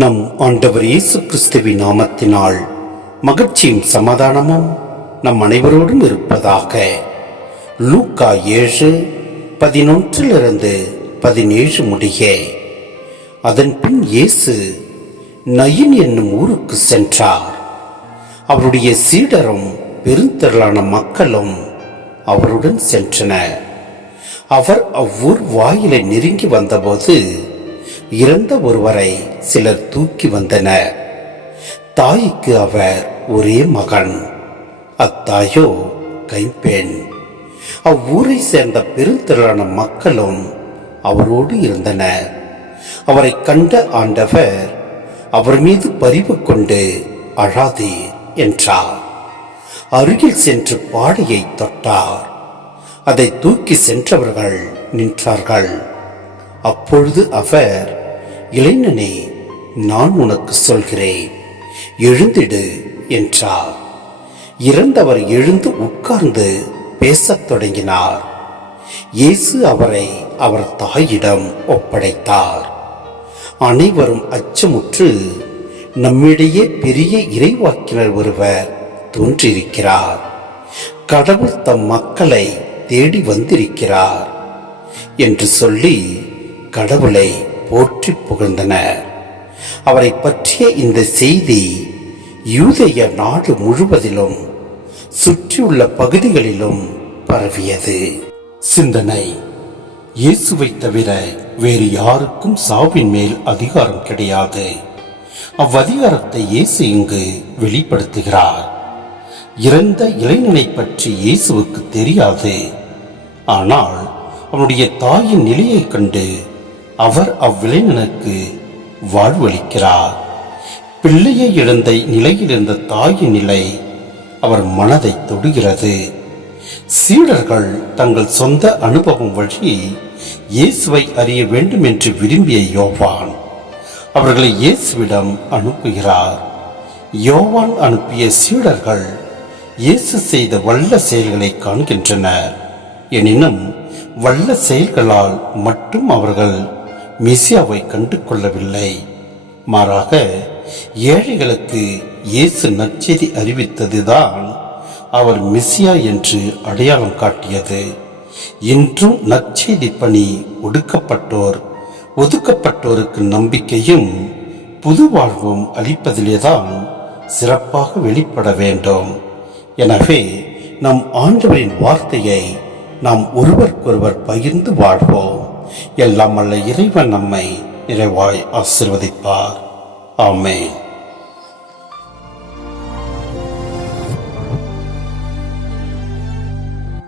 நம் ஆண்டவர் இயேசு கிறிஸ்துவின் நாமத்தினால் மகிழ்ச்சியும் சமாதானமும் நம் அனைவரோடும் இருப்பதாக. லூக்கா 7:11-17 முடிய. அதன் பின் இயேசு நயின் என்னும் ஊருக்கு சென்றார். அவருடைய சீடரும் பெருந்திரளான மக்களும் அவருடன் சென்றனர். அவர் அவ்வூர் வாயிலை நெருங்கி வந்தபோது இறந்த ஒருவரை சிலர் தூக்கி வந்தனர். தாய்க்கு அவர் ஒரே மகன், அத்தாயோ கைம்பெண். அவ்வூரை சேர்ந்த பெருந்திரளான மக்களும் அவரோடு இருந்தனர். அவரை கண்ட ஆண்டவர் அவர் மீது பரிவு கொண்டு அழாதீர் என்றார். அருகில் சென்று பாடையை தொட்டார். அதை தூக்கி சென்றவர்கள் நின்றார்கள். அப்பொழுது அவர், இளைஞனே, நான் உனக்கு சொல்கிறேன், எழுந்திடு என்றார். இறந்தவர் எழுந்து உட்கார்ந்து பேசத் தொடங்கினார். இயேசு அவரை அவர் தாயிடம் ஒப்படைத்தார். அனைவரும் அச்சமுற்று, நம்மிடையே பெரிய இறைவாக்கினர் ஒருவர் தோன்றியிருக்கிறார், கடவுள் தம் மக்களை தேடி வந்திருக்கிறார் என்று சொல்லி கடவுளை போற்றி புகழ்ந்தனர். அவரை பற்றிய இந்த செய்தி யூதேய நாடு முழுவதிலும் சுற்றியுள்ள பகுதிகளிலும் பரவியது. சிந்தனை: இயேசுவை தவிர வேறு யாருக்கும் சாவின் மேல் அதிகாரம் கிடையாது. அவ்வதிகாரத்தை இயேசு இங்கு வெளிப்படுத்துகிறார். இறந்த இளைஞனை பற்றி இயேசுவுக்கு தெரியாது. ஆனால் அவனுடைய தாயின் நிலையை கண்டு அவர் அவ்விளைஞனுக்கு வாழ்வளிக்கிறார். பிள்ளையை இழந்த நிலையில் இருந்த தாயின் நிலை அவர் மனதை தொடுகிறது. சீடர்கள் தங்கள் சொந்த அனுபவம் வழி இயேசுவை அறிய வேண்டும் என்று விரும்பிய யோவான் அவர்களை இயேசுவிடம் அனுப்புகிறார். யோவான் அனுப்பிய சீடர்கள் இயேசு செய்த வல்ல செயல்களை காண்கின்றனர். எனினும் வல்ல செயல்களால் மட்டும் அவர்கள் மெசியாவை கண்டு கொள்ளவில்லை. மாறாக ஏழைகளுக்கு இயேசு நற்செய்தி அறிவித்ததுதான் அவர் மெசியா என்று அடையாளம் காட்டியது. இன்றும் நற்செய்தி பணி ஒதுக்கப்பட்டோருக்கு நம்பிக்கையும் புது வாழ்வும் அளிப்பதிலேதான் சிறப்பாக வெளிப்பட வேண்டும். எனவே நம் ஆண்டவரின் வார்த்தையை நாம் ஒருவருக்கொருவர் பகிர்ந்து வாழ்வோம். எல்லாம் வல்ல இறைவன் நம்மை நிறைவாய் ஆசீர்வதிப்பார். ஆமென்.